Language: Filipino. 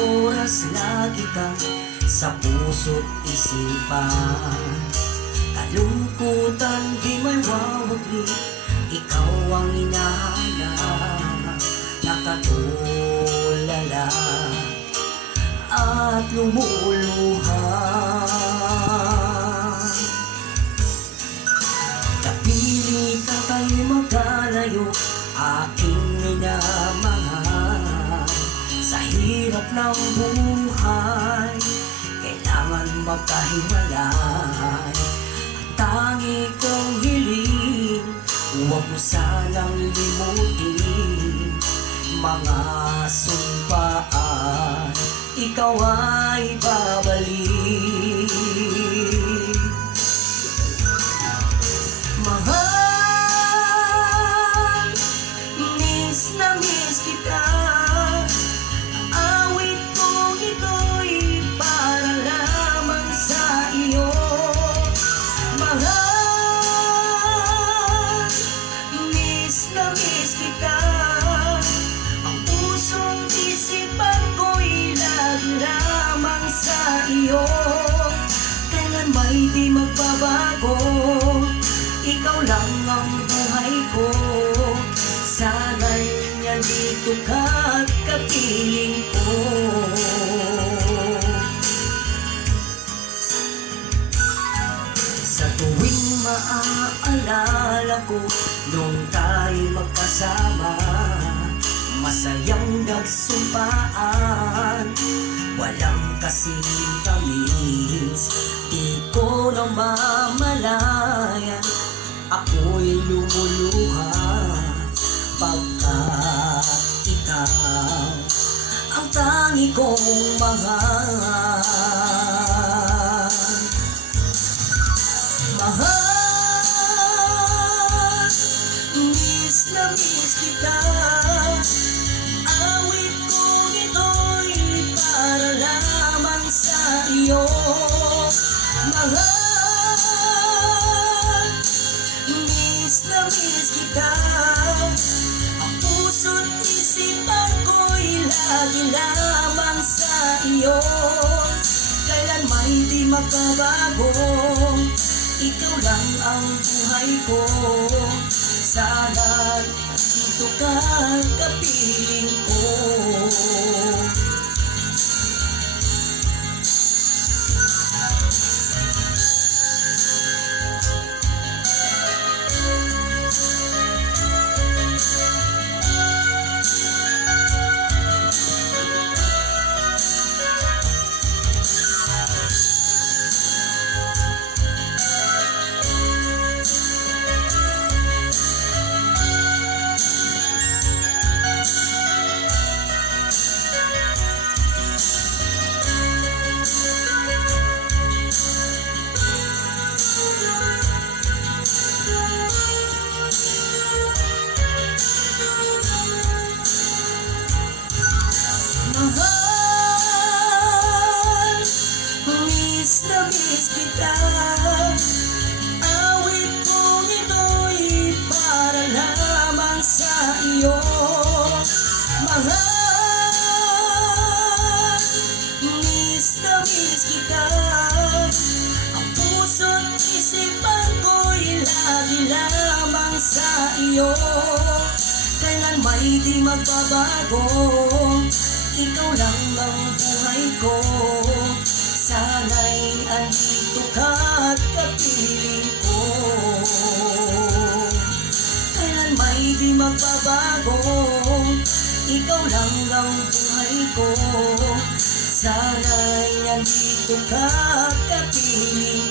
oras lagi kang sa puso't isipan. Kalungkutan di may wawagli, ikaw ang hinahanap. Nakatulala at lumuluha. Napili ka tayo magkalayo, aking minamahal. Sa hirap ng buhay, kailangan magkahiwalay. Ang tangi kong hiling, huwag mo sanang limutin. Mga sumpaan, ikaw ay babalik. Mahal, miss na miss kita. Awit kong ito'y para lamang sa iyo. Mahal, miss na miss kita. Ang pusong isipan ko'y lagi lamang sa iyo. Kailan may di magbabago, ikaw lang ang buhay ko. Sana'y nandito ka at kapiling ko. Sa tuwing maaalala ko nung tayo magkasama, masayang nagsumpaan, walang kasing tamis. Di ko na mamalayan, ako'y lumuluha pagkat ikaw ang tangi kong mahal. Mahal, miss na miss kita. Awit kong ito'y para lamang sa iyo. Mahal, miss na miss kita. Ang puso't isipan ko'y lagi lamang sa iyo. Kailan may di magbabago, ikaw lang ang buhay ko. Sana dito ka kapiling ko. Mahal, miss na miss kita. Awit kong ito'y para lamang sa iyo. Mahal, miss na miss kita. Ang puso't isipan ko'y lagi lamang sa iyo. Kailan may di magbabago, ikaw lang ang buhay ko. Sana'y andito ka at kapiling ko. Kailan may di magbabago, ikaw lang ang buhay ko. Sana'y andito ka at kapiling